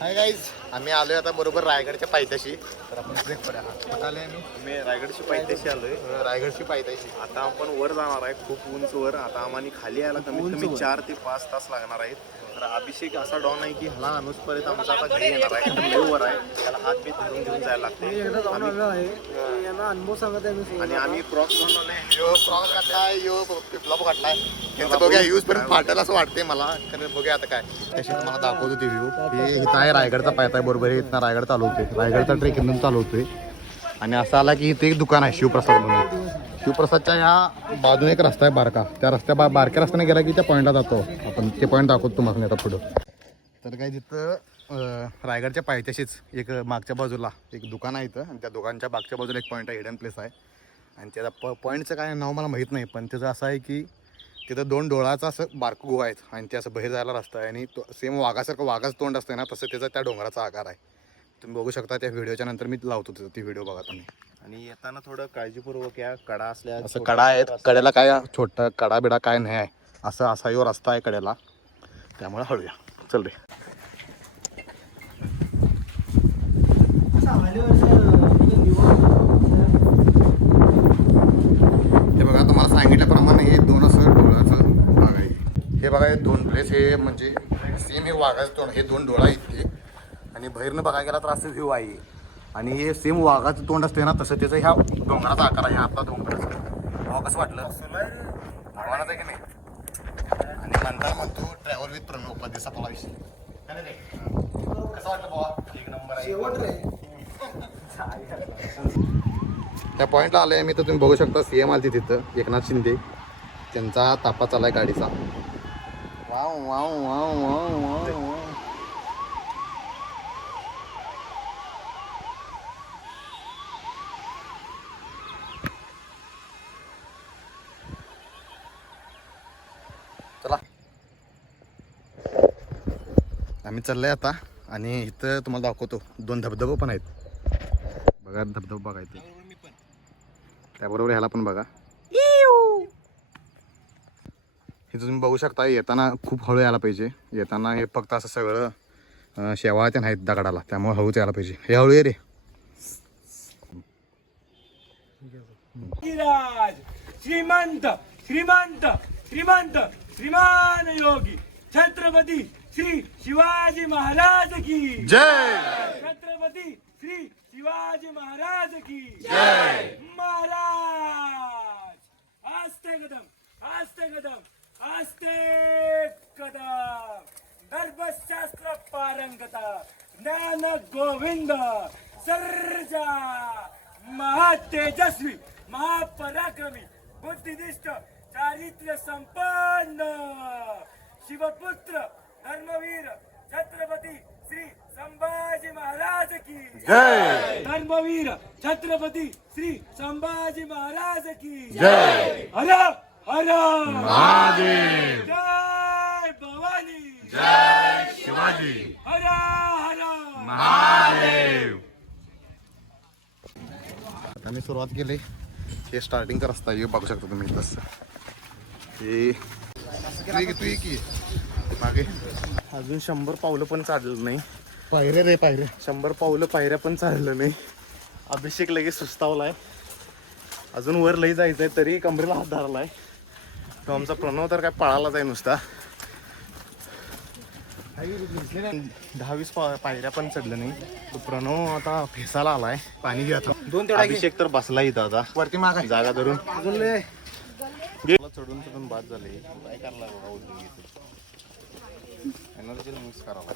Hi guys, आम्ही आलोय आता बरोबर रायगडच्या पायथ्याशी. तर आपण ब्रेक करूया. कुठं आलोय मी रायगडची पायथ्याशी आलोय. रायगडची पायथ्याशी. आता आपण वर जाणार आहे, खूप उंच वर. आता आम्हाला खाली यायला कमीत कमी 4 ते 5 तास लागणार आहेत. तर अभिषेक असा डॉन आहे की ह्याला अनुजपर्यंत आमचा आता घरी येणार आहे. तर लय वर आहे, त्याला हात बीत धरून घेऊन जायला लागते. अनुभव सांगत आहे आणि आम्ही क्रॉक्स घेऊन आलोय. यो फ्रॉक घातलाय, यो फ्लिपफ्लॉप घातलाय. त्यांचं बघूया यूज पर्यंत फाटेल असं वाटतंय मला. कारण बघूया आता काय त्याशी तुम्हाला दाखवतो ते व्ह्यू. हे इथं आहे रायगडचा पायथा आहे बरोबर. इथं रायगड चालू होते, रायगडचा ट्रेक इथून चालू होतोय. आणि असं आला की इथे एक दुकान आहे शिवप्रसाद म्हणून. शिवप्रसादच्या ह्या बाजूने एक रस्ता आहे बारका. त्या बारक्या रस्त्याने गेला की त्या पॉईंटला जातो आपण. ते पॉईंट दाखवतो तुम्हाला आता पुढं. तर काय तिथं रायगडच्या पायथ्याशीच एक मागच्या बाजूला एक दुकान आहे इथं. आणि त्या दुकानच्या मागच्या बाजूला एक पॉईंट आहे, हिडन प्लेस आहे. आणि त्याचा पॉईंटचं काय नाव मला माहीत नाही, पण त्याचं असं आहे की तिथं 2 डोळाचं असं बारकं गुहा आहेत. आणि ते असं बाहेर जायला रस्ता आहे. आणि तो सेम वाघासारखं वाघाचं तोंड असतं ना, तसं त्याचा त्या डोंगराचा आकार आहे. तुम्ही बघू शकता त्या व्हिडिओच्या नंतर मी लावतो ती व्हिडिओ बघा तुम्ही. आणि येताना थोडं काळजीपूर्वक या. कडा असल्या असं कडा आहेत, कड्याला काय छोटा कडा बिडा काय नाही आहे. असा यो रस्ता आहे कड्याला, त्यामुळे हळूया. चल रे. हे बघा तुम्हाला सांगितल्याप्रमाणे हे 2 असं डोळाचं भाग आहे. हे बघा हे 2 प्लेस हे म्हणजे सेम हे वाघाचं तोंड. हे 2 डोळा इथे आणि बाहेरनं बघायला गेला तर असं व्ह्यू आहे. आणि हे सेम वाघाचं तोंड असते ना, तसं त्याचं ह्या डोंगराचा आकार आहे. आपला डोंगराचा भाव कसं वाटलं आव्हानात आहे की नाही. आणि नंतर मग तू ट्रॅव्हल विथ प्रणव उपाध्ये आपला विषय कसं वाटलं बाबा. एक नंबर आहे. शेवट रे. त्या पॉईंटला आलं आहे मी, तर तुम्ही बघू शकता CM आली तिथं एकनाथ शिंदे. त्यांचा तापा चालला आहे गाडीचा. Wow wow wow wow wow wow. चला आम्ही चाललोय आता. आणि इथं तुम्हाला दाखवतो 2 धबधबे पण आहेत बघा. धबधबा बघायचे त्याबरोबर ह्याला पण बघा. हे तुम्ही बघू शकता. येताना खूप हळू यायला पाहिजे. येताना हे फक्त असं सगळं शेवाळ ते नाहीत दगडाला, त्यामुळे हळूच यायला पाहिजे. हे हळू ये रे. श्रीमंत श्रीमंत श्रीमंत श्रीमान योगी छत्रपती श्री शिवाजी महाराज की जय. छत्रपती श्री शिवाजी महाराज की जय. महाराज आस्ते कदम आस्ते कदम आस्ते कदम. गर्भशास्त्र पारंगता ज्ञान गोविंद सर्जा महातेजस्वी महापराक्रमी बुद्धिनिष्ठ चारित्र्य संपन्न शिवपुत्र धर्मवीर छत्रपती श्री संभाजी महाराज की जय. धर्मवीर छत्रपती श्री संभाजी महाराज की जय. हर हर महादेव. जय भवानी जय शिवाजी. हर हर महादेव. आता मी सुरुवात केली. हे स्टार्टिंगचा रस्ता आहे, बघू शकता तुम्ही. तसं हे तू ये की मागे. अजून 100 पावलं पण चाललं नाही. पायरे रे पायरे. 100 पावलं पायऱ्या पण चाललं नाही. अभिषेक लगेच सुस्तावलाय. अजून वर लई जायचंय तरी कमरेला हात धरलाय. तो आमचा प्रणव तर काय पळालाच आहे नुसता. 10-20 पायऱ्या पण चढलं नाही. तो प्रणव आता फेसाला आलाय. पाणी घ्या आता. अभिषेक तर बसला इथं आता वरती मागा जागा धरून. चढून चढून बाद झाले. काय करायला एनर्जी मिक्स करावा.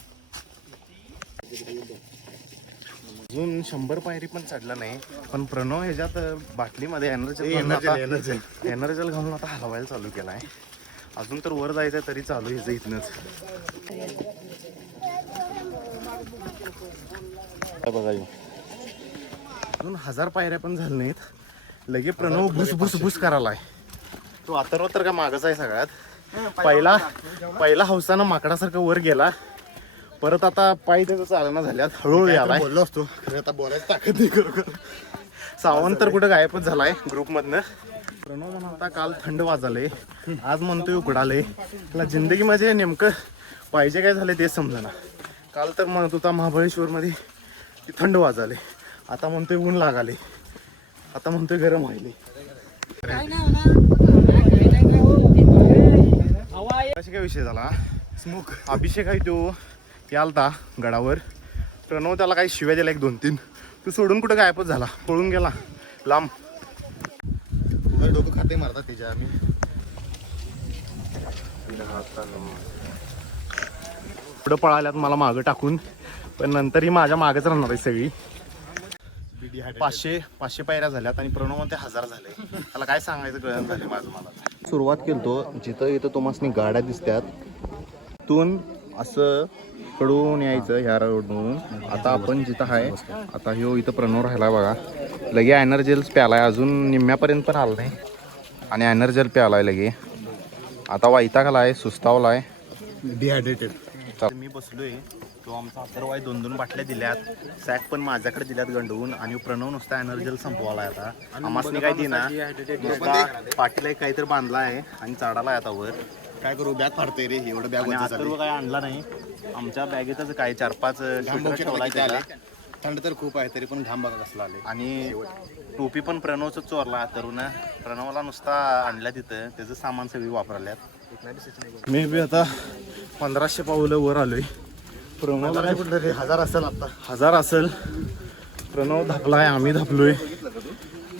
अजून 100 पायरी पण चढला नाही. पण प्रणव ह्याच्यात बाटलीमध्ये एनर्जल घालून आता हलवायला चालू केलाय. अजून तर वर जायचंय तरी चालू ह्याचं इथनच. बघा अजून 1000 पायऱ्या पण झाल्या नाहीत. लगे प्रणव भुस भुस भुस करायलाय. तो अथर्व तर काय मागच आहे सगळ्यात. पहिला हौसानं माकडासारखं वर गेला. परत आता पाय त्याचं चालना झाल्यात. हळूहळू आलाय. बोललो असतो खरं आता बोलायची ताकद नाही. खरोखर सावंत तर कुठं गायबच झालाय ग्रुपमधनं. प्रणव म्हणून आता काल थंड वाजले, आज म्हणतोय उकडाले. त्याला जिंदगी म्हणजे नेमकं पाहिजे काय झालं तेच समजना. काल तर म्हणत होता महाबळेश्वरमध्ये की थंड वाजाले, आता म्हणतोय ऊन लागाले, आता म्हणतोय गरम व्हायले. असे काय विषय झाला, स्मोक अभिषेक आहे तो यालता गडावर, प्रणव त्याला काही शिव्या दिला 1-2-3, तू सोडून कुठं गायबच झाला, पळून गेला लांब. डोकं खाते मारतात त्याच्या आम्ही. पुढं पळाल्यात मला मागं टाकून, पण नंतर ही माझ्या मागच राहणार आहे सगळी. 500 पायऱ्या झाल्यात आणि प्रणव म्हणते 1000 झाले. त्याला काय सांगायचं कळण झाले माझं मला. सुरुवात केलतो जिथं इथं तुम्हाला गाड्या दिसतात तिथून असं कडून यायचं ह्या रोडवरून. आता आपण जिथं आहे आता ह्यो इथं प्रणव राहिला बघा, लगे एनर्जेल्स प्यालाय, अजून निम्म्यापर्यंत पण आला नाही आणि एनर्जेल प्यालाय लगे. आता वैतागलाय, सुस्तावलाय, डिहायड्रेटेड. मी बसलोय, तो आमचा अथर्व आहे, 2-2 बाटल्या दिल्यात, सॅक पण माझ्याकडे दिल्यात गंडवून, आणि प्रणव नुसता एनर्जेल संपवालाय. आता आम्हाला काय दिना, नुसता पाठीला एक काहीतरी बांधला आहे आणि चाडाला आता वर. काय करू, बॅग फाडतोय रे एवढं बॅग. अथर्व काय आणला नाही, आमच्या बॅगेतच काय 4-5 ठेवलाय त्याला. थंड तर खूप आहे, तरी पण घाम बघा कसला आले. आणि टोपी पण प्रणवच चोरला अथर्वनं, प्रणवला नुसता आणल्या तिथं, त्याचं सामान सगळी वापरल्यात. मी बी आता 1500 पावलं वर आलोय. प्रणव काय कुठलं रे, 1000 असेल आता. 1000 असेल. प्रणव धापलाय, आम्ही धापलोय.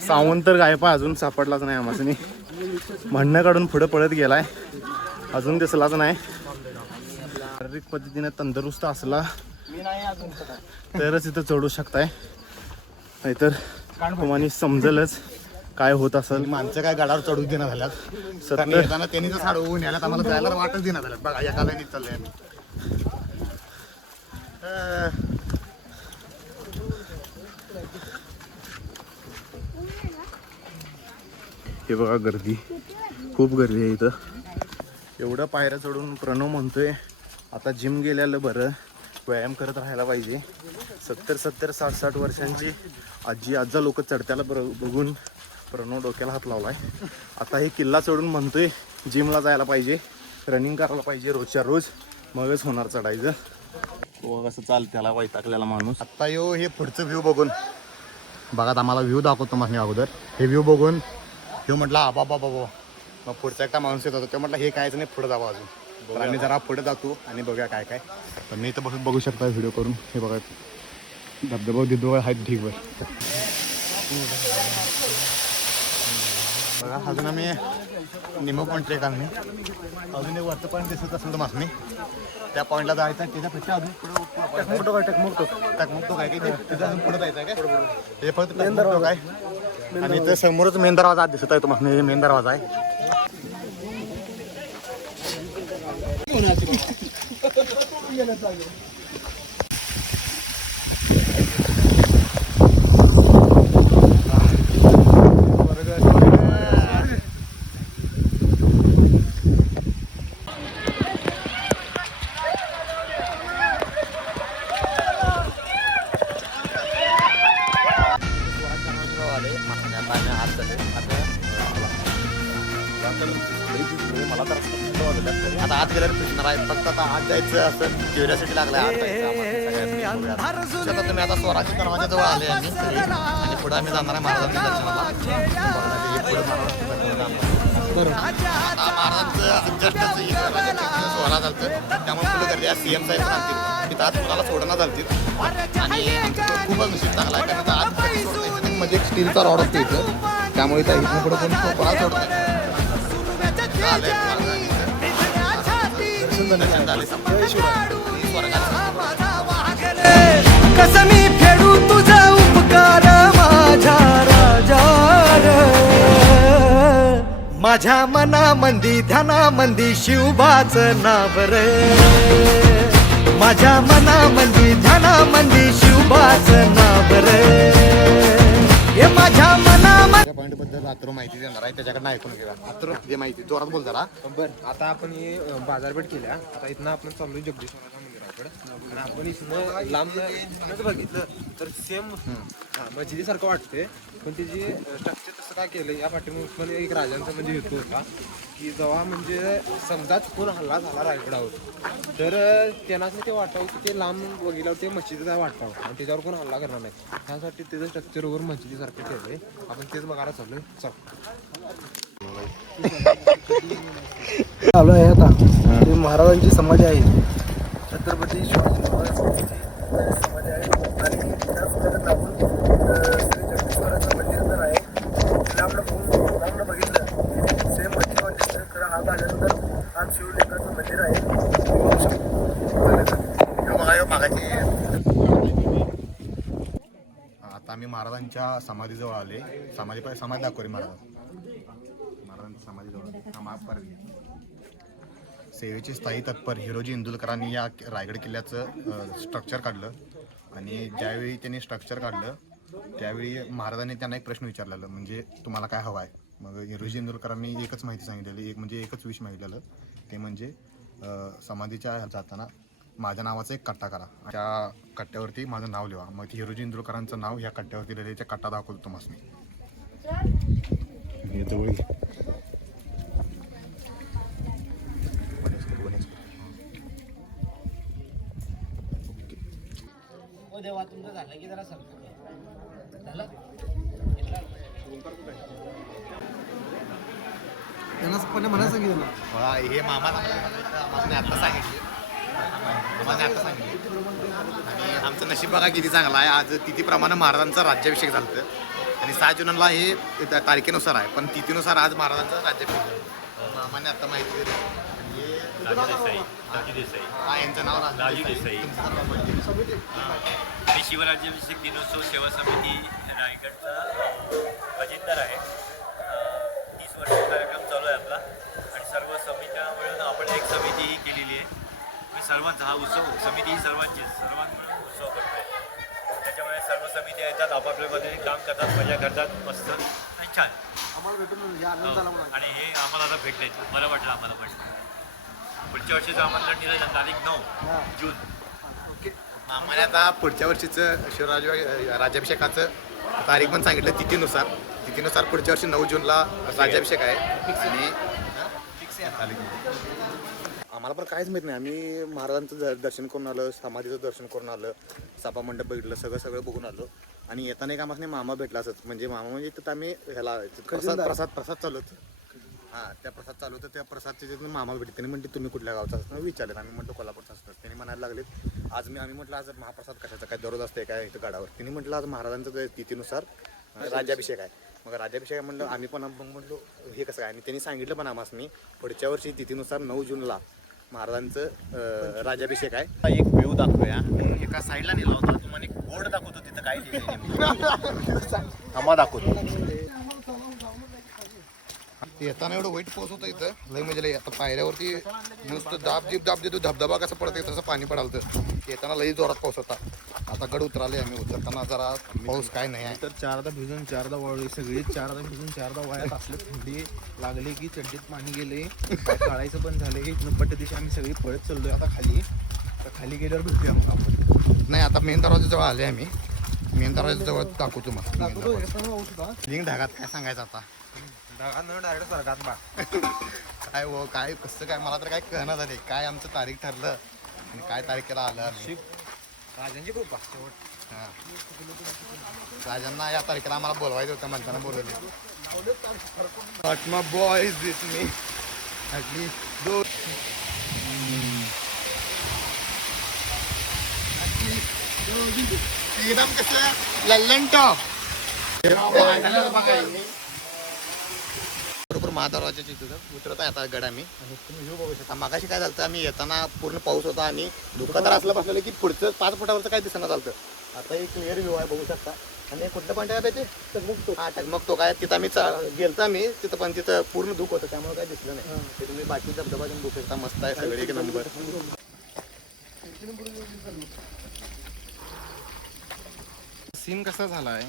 सावंत तर गायपा अजून सापडलाच नाही आम्हाला. म्हणणं काढून पुढे पळत गेलाय, अजून दिसलाच नाही. शारीरिक पद्धतीने तंदुरुस्त असला तरच इथं चढू शकताय, नाहीतर तुम्हाला समजेलच काय होत असेल. माणसं काय गडावर चढू देणार झाल्यात. येताना त्यांनी जर साडवून यायला आम्हाला जायला वाटच देणार झाल्यात. बघा एका लाईनीत चाललंय आम्ही. हे बघा गर्दी, खूप गर्दी आहे इथं. एवढं पायऱ्या चढून प्रणव म्हणतोय आता जिम गेल्याला बरं, व्यायाम करत राहायला पाहिजे. 70-70, 60-60 वर्षांची आजी आजा लोक चढत्याला बघून प्रणव डोक्याला हात लावलाय. आता हे किल्ला चढून म्हणतोय जिमला जायला पाहिजे, रनिंग करायला पाहिजे रोजच्या रोज, मगच होणार चढायचं. कसं चालतं त्याला वैतागलेला माणूस. आत्ता यो हे पुढचं व्ह्यू बघून बघा, आम्हाला व्ह्यू दाखवतो माझ्या अगोदर. हे व्ह्यू बघून ह्यो म्हटला बाबा बाबा, मग पुढचा एकटा माणूस येत होता, तो म्हटलं हे कायच नाही, पुढे जावं अजून. तर आम्ही जरा पुढे जातो आणि बघूया काय काय. तर मी इथं बघू शकता व्हिडिओ करून. हे बघा धबधबा दिदोबा आहेत ढीकवर. बघा अजून आम्ही निमो पॉईंट ट्रेक आम्ही अजून एक वरचं पॉईंट दिसत असेल तर मासमी, त्या पॉईंटला जायचं आहे. त्याच्यापेक्षा अजून पुढे टकमुकतो काय काय तिथं अजून पुढे जायचं आहे काय, हे फक्त टकमुकतो काय. आणि इथं समोरच मेन दरवाजा दिसत आहे, तो मासमी मेन दरवाजा आहे. आता आत गेल्यावर फिरणार आहे, फक्त आता आत जायचं असं क्युरियोसिटी लागलाय. तुम्ही आता स्वराज्य दरवाजा जवळ आले आम्ही सगळे, आणि पुढे आम्ही जाणार आहे महाराजांच्या दर्शनाला. महाराजांचं जस्ट सोहळा चालतं, त्यामुळे पुढे गर्दी आहे. CM साहेब सांगतील तिथं आज कुणाला सोडणं चालतील, आणि खूपच नशीब चांगला आहे, कारण आज म्हणजे एक स्टीलचा रॉड असतो इथं, त्यामुळे इथं पुढे कोणी कोणाला सोडत नाही. कसं मी फेडू तुझा उपकार माझ्या राजा, माझ्या मनामंदी ध्यानामंदी शिवबाचं नाव रे, माझ्या मनामंदी ध्यानामंदी शिवबाचं नाव रे, हे माझ्या मनामंदी. पॉईंट बद्दल अथर्व माहिती देणार आहे, त्याच्याकडनं ऐकून घ्या. अथर्व जे माहिती जोरात बोल जरा. बरं, आता आपण ही बाजारपेठ केल्या, आता इथनं आपण चाललोय जगदीश्वराच्या मंदिरात. आणि आपण इथनं लांब इथनंच बघितलं तर सेम मस्जिदीसारखं वाटते, पण त्याची स्ट्रक्चर तसं काय केलं या पाठीमागे पण एक राजांचा म्हणजे हेतू होता की जेव्हा म्हणजे समजाच कोण हल्ला झाला रायगडावर तर त्यांना ते वाटावं की ते लांब बघितल्यावर ते मस्जिदीला वाटावं आणि त्याच्यावर कोण हल्ला करणार नाही, त्यासाठी त्याचं स्ट्रक्चरवर मस्जिदीसारखं केलंय. आपण तेच बघायला चालू चालू आहे आता ते महाराजांची समाधी आहे, छत्रपती शिवाजी महाराजांची समाधी आहे आणि त्याचबरोबर आपण श्री जगदीश्वराचं मंदिर तर आहे लांबनं बघितलं सेम मंदिर वाटते, खरं हात आल्यानंतर आज शिवलिंगाचं मंदिर आहे ते बघू शकतो. मागाची आता आम्ही महाराजांच्या समाधीजवळ आले. समाधी दाखवली महाराजांच्या समाधीजवळ सेवेचे स्थायी तत्पर हिरोजी इंदुलकरांनी या रायगड किल्ल्याचं स्ट्रक्चर काढलं आणि ज्यावेळी त्यांनी स्ट्रक्चर काढलं त्यावेळी महाराजांनी त्यांना एक प्रश्न विचारलेला, म्हणजे तुम्हाला काय हवं आहे. मग हिरोजी इंदुलकरांनी एकच माहिती सांगितलेली, एकच विष मागितलेलं, ते म्हणजे समाधीच्या जाताना माझ्या नावाचा एक कट्टा करा, त्या कट्ट्यावरती माझं नाव लिहा. मग हिरोजी इंदुलकरांचं नाव ह्या कट्ट्यावरती लिहिलं, त्या कट्टा दाखवतो तुम्हाला. देवा तुमचं झालं की जरा झालं त्यांना पण मला सांगितलं ना हे मामाने आता सांगितले आणि आमचं नशीब बघा किती चांगलं आहे. आज तिथीप्रमाणे महाराजांचा राज्याभिषेक झाला आणि 6 जुलैला हे तारखेनुसार आहे, पण तिथीनुसार आज महाराजांचा राज्याभिषेक मामाने आता माहिती दिली. यांचं नाव राजू देसाई आणि शिवराज्याभिषेक दिनोत्सव सेवा समिती रायगडचा खजिनदार आहे. 30 वर्ष कार्यक्रम चालू आहे आपला आणि सर्व समित्या मिळून आपण एक समिती ही केलेली आहे. सर्वांचा हा उत्सव समिती ही सर्वांची मिळून उत्सव करतो आहे. त्याच्यामुळे सर्व समित्या येतात, आपापल्यामध्ये काम करतात, मजा करतात, मस्त आणि छान आम्हाला भेटून आनंद झाला म्हणा. आणि हे आम्हाला आता भेटले, बरं वाटलं आम्हाला. पण पुढच्या वर्षीचं आमंत्रण दिलं तारीख 9 जून. आम्हाला आता पुढच्या वर्षीचं राज्याभिषेकाचं तारीख पण सांगितलं तिथीनुसार पुढच्या वर्षी 9 जूनला राज्याभिषेक आहे. आणि आम्हाला पण काहीच माहीत नाही. आम्ही महाराजांचं दर्शन करून आलं, समाधीचं दर्शन करून आलं, सभा मंडप बघितलं, सगळं बघून आलो. आणि येताना एक आम्हाला मामा भेटला असत, म्हणजे मामा म्हणजे तर आम्ही ह्याला प्रसाद चालू होतं. हां, त्या प्रसाद चालू होतं, त्या प्रसादचे जे मामा भेटले, त्यांनी म्हणते तुम्ही कुठल्या गावचा असतं विचारलं. आम्ही म्हणतो कोल्हापूरचा असतं. त्यांनी म्हणायला लागलेत आम्ही म्हटलं आज महाप्रसाद कशाचा काय दररोज असते काय इथं गडावर. त्यांनी म्हटलं आज महाराजांचं तिथीनुसार राज्याभिषेक आहे. मग राज्याभिषेक आहे म्हणलं आम्ही पण म्हणलो हे कसं काय. आणि त्यांनी सांगितलं पण आम्हाला पुढच्या वर्षी तिथीनुसार 9 जूनला महाराजांचं राज्याभिषेक आहे. एक व्ह्यू दाखवूया. एका साईडला नेला होता, तुम्हाला एक बोर्ड दाखवतो, तिथं काय आम्हाला दाखवतो. येताना एवढं वाईट पाऊस होतं इथं लय म्हणजे लय. आता पायऱ्यावरती नुसतं दाब देतो, धबधबा कसं पडतं तसं पाणी पडालं. येताना लई जोरात पाऊस होता. आता गड उतराले आम्ही, उतरताना जरा पाऊस काय नाही आहे. तर 4दा भिजून 4दा वळली सगळी, 4दा भिजून 4दा वळ्यात असलं थंडी लागली की चड्डीत पाणी गेले, काढायचं पण झालं. इथनं पट्ट दिवशी आम्ही सगळी पळत चाललोय आता खाली गेल्यावर भेटूया मग आपण. नाही आता मेन दरवाजाजवळ आले आम्ही. मेन दरवाजाजवळ दाखवतो तुम्हाला. लिंक ढगात काय सांगायचं आता. डायरेक्ट सरकार बा काय हो काय कसं काय मला तर काय कळणार झाले. काय आमचं तारीख ठरलं आणि काय तारखेला आलं आम्ही. राजांची कृपा. हां, राजांना या तारखेला आम्हाला बोलवायचं होतं, म्हणताना बोलवले. फाटमा boy is this me at least दो एकदम कसं लल्लन टॉप बरोबर महादरवाजाच्या तिथं उतरत आहे आता गड आम्ही. आणि तुम्ही व्ह्यू बघू शकता. मागाशी काय झालं आम्ही येताना पूर्ण पाऊस होता आणि धुक्का तर असलं बसलेलं की पुढचं 5 फुटावरचं काय दिसणं चालतं. आता एक क्लिअर व्ह्यू आहे, बघू शकता. आणि कुठलं पॉईंट आहे ते टकमकतो काय तिथं आम्ही गेलतो आम्ही तिथं, पण तिथं पूर्ण धुक होतं त्यामुळे काय दिसलं नाही. ते तुम्ही बाकी धबधबा बघू शकता. मस्त आहे सगळे एक नंबर. सीन कसा झालाय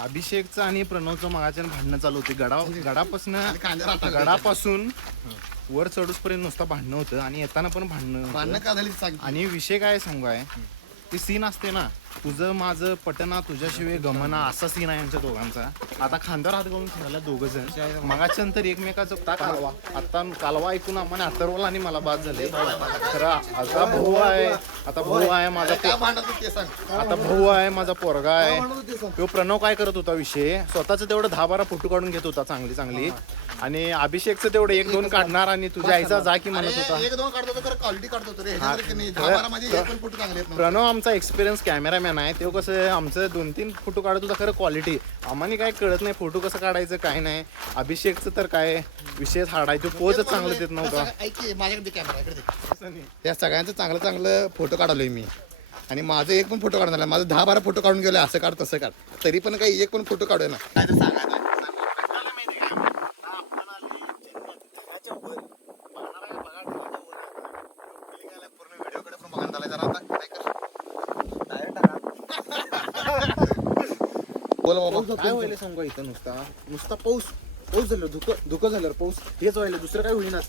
अभिषेकचं आणि प्रणवचं मगाच्या भांडणं चालू होती. गडापासून वर चढूसपर्यंत नुसता भांडणं होतं आणि येताना पण भांडणं भांडणं होतं. का झाली सांग. आणि विषय काय सांगू आहे ते सीन असते ना तुझं माझं पटना तुझ्याशिवाय गमना असा सीन आहे यांच्या दोघांचा. आता खांद्यावर हात घालून फिरायला दोघं जण मगाच्या नंतर एकमेकाचं कालवा आता कालवा ऐकून आम्हाला अथर्वला आणि मला बाद झाले खरं. आता भाऊ आहे माझा काय भांडत होती ते सांग. आता भाऊ आहे माझा पोरगा आहे. भांडत होती ते सांग. तो प्रणव काय करत होता विषय स्वतःच तेवढं 10-12 फोटो काढून घेत होता चांगली आणि अभिषेकचं तेवढं 1-2 काढणार आणि तुझ्या आईचा जा की म्हणत होता. एक दोन काढतो तर क्वालिटी काढतो रे ह्याच्यासारखी नाही. 10-12 माझे एक पण फोटो चांगले आहेत ना. प्रणव आमचा एक्सपिरियन्स कॅमेरामॅन आहे तो कसं आमचं 2-3 फोटो काढत होता खरं क्वालिटी आम्हाला काय कळत नाही फोटो कसं काढायचं काय नाही. अभिषेकचं तर काय विषयच हार्ड आहे तो पोजच चांगलं देत नव्हता. ऐक की, माझ्याकडे कॅमेरा इकडे त्या सगळ्यांचं चांगलं फोटो काढलोय मी आणि माझं एक पण फोटो काढून झाला. माझं 10-12 फोटो काढून गेलोय असं काढ तसं काढ तरी पण काही एक पण फोटो काढूया ना. काय तर सांगायचं पूर्ण व्हिडिओकडे पण बघायला झालाय जरा. आता काय कर बोल बाबा. काय व्हायला सांगू इथं नुसता पाऊस झालं धुकं झालं पाऊस हेच व्हायला दुसरं काय होईना.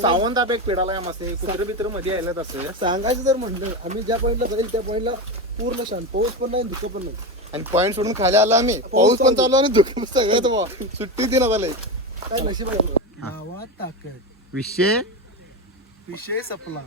सावंत आबेक पेडाला मस्त कुत्र बित्र मध्ये यायला तसं सांगायचं जर म्हणलं आम्ही ज्या पॉईंटला जाईल त्या पॉईंटला पूर्ण शांत पाऊस पण नाही धुकं पण नाही. आणि पॉईंट सोडून खाली आलो आम्ही. पाऊस पण चालू आणि धुकं सगळं बाबा सुट्टी दिला झालंय. काय नशीब आहे गावात ताकद विषय विषय सपला.